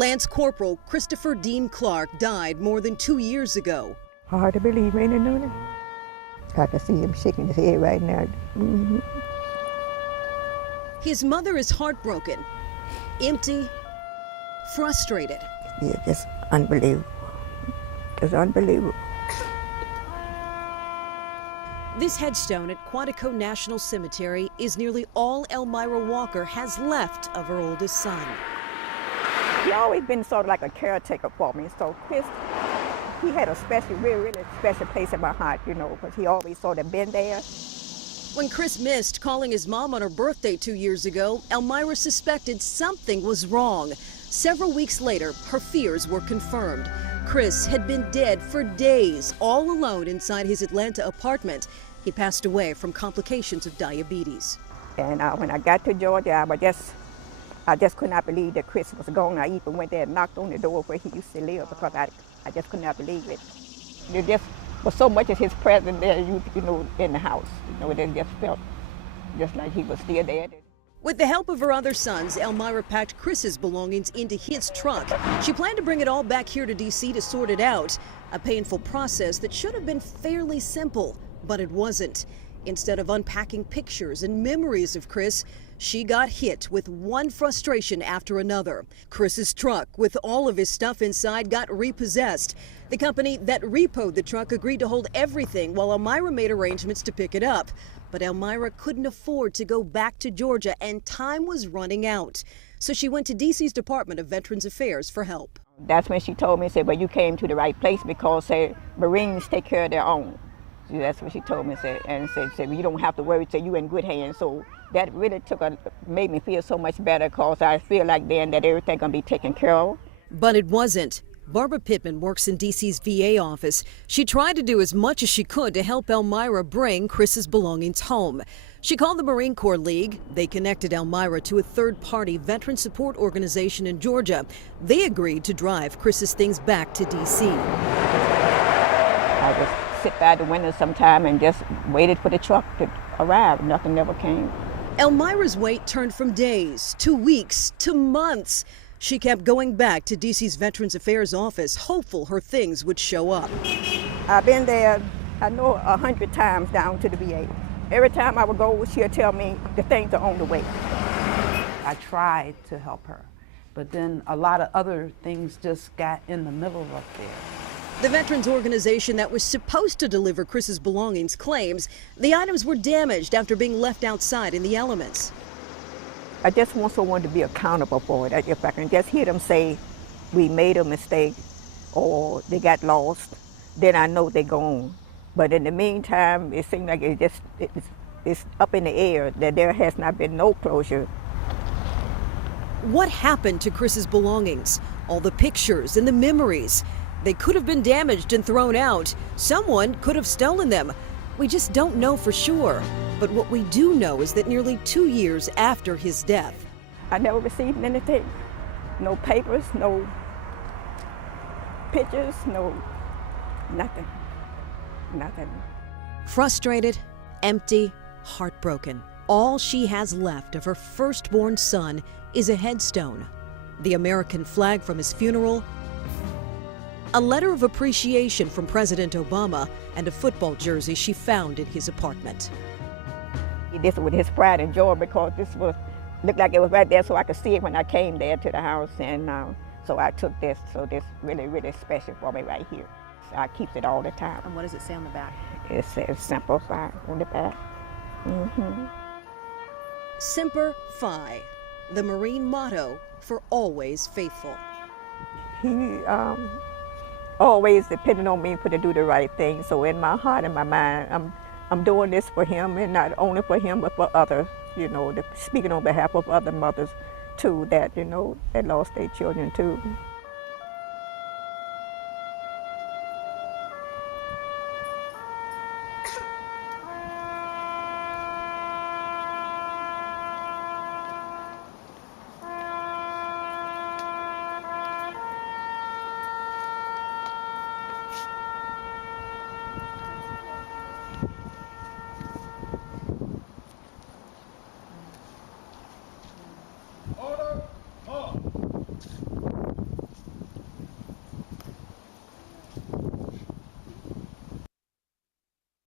Lance Corporal Christopher Dean Clark died more than 2 years ago. Hard to believe, ain't it, Noonan? I can see him shaking his head right now. His mother is heartbroken, empty, frustrated. Yeah, just unbelievable. Just unbelievable. This headstone at Quantico National Cemetery is nearly all Elmira Walker has left of her oldest son. He always been sort of like a caretaker for me. So Chris, he had a special, really special place in my heart, you know, because he always sort of been there. When Chris missed calling his mom on her birthday 2 years ago, Elmira suspected something was wrong. Several weeks later, her fears were confirmed. Chris had been dead for days, all alone inside his Atlanta apartment. He passed away from complications of diabetes. And when I got to Georgia, I just could not believe that Chris was gone. I even went there and knocked on the door where he used to live because I just could not believe it. There just was so much of his presence there, you know, in the house. You know, it just felt just like he was still there. With the help of her other sons, Elmira packed Chris's belongings into his truck. She planned to bring it all back here to D.C. to sort it out. A painful process that should have been fairly simple, but it wasn't. Instead of unpacking pictures and memories of Chris, she got hit with one frustration after another. Chris's truck, with all of his stuff inside, got repossessed. The company that repoed the truck agreed to hold everything while Elmira made arrangements to pick it up. But Elmira couldn't afford to go back to Georgia, and time was running out. So she went to D.C.'s Department of Veterans Affairs for help. That's when she told me, said, well, you came to the right place because, say, Marines take care of their own. So that's what she told me, said, and said, well, you don't have to worry, say, you in good hands. So that really made me feel so much better because I feel like then that everything gonna be taken care of. But it wasn't. Barbara Pittman works in D.C.'s VA office. She tried to do as much as she could to help Elmira bring Chris's belongings home. She called the Marine Corps League. They connected Elmira to a third-party veteran support organization in Georgia. They agreed to drive Chris's things back to D.C. I just sit by the window sometime and just waited for the truck to arrive. Nothing never came. Elmira's wait turned from days to weeks to months. She kept going back to D.C.'s Veterans Affairs office, hopeful her things would show up. I've been there, I know, 100 times down to the VA. Every time I would go, she'll tell me the things are on the way. I tried to help her, but then a lot of other things just got in the middle up there. The veterans organization that was supposed to deliver Chris's belongings claims the items were damaged after being left outside in the elements. I just want someone to be accountable for it. If I can just hear them say, we made a mistake or they got lost, then I know they're gone. But in the meantime, it seems like it's up in the air that there has not been no closure. What happened to Chris's belongings? All the pictures and the memories. They could have been damaged and thrown out. Someone could have stolen them. We just don't know for sure. But what we do know is that nearly 2 years after his death, I never received anything. No papers, no pictures, no nothing. Nothing. Frustrated, empty, heartbroken. All she has left of her firstborn son is a headstone, the American flag from his funeral, a letter of appreciation from President Obama, and a football jersey she found in his apartment. He did it with his pride and joy because this looked like it was right there so I could see it when I came there to the house, and so I took this. So this really, really special for me right here. So I keep it all the time. And what does it say on the back? It says Semper Fi on the back. Semper Fi, the Marine motto for always faithful. He always depended on me to do the right thing. So in my heart and my mind, I'm doing this for him, and not only for him, but for others, you know, speaking on behalf of other mothers too, that, you know, that lost their children too.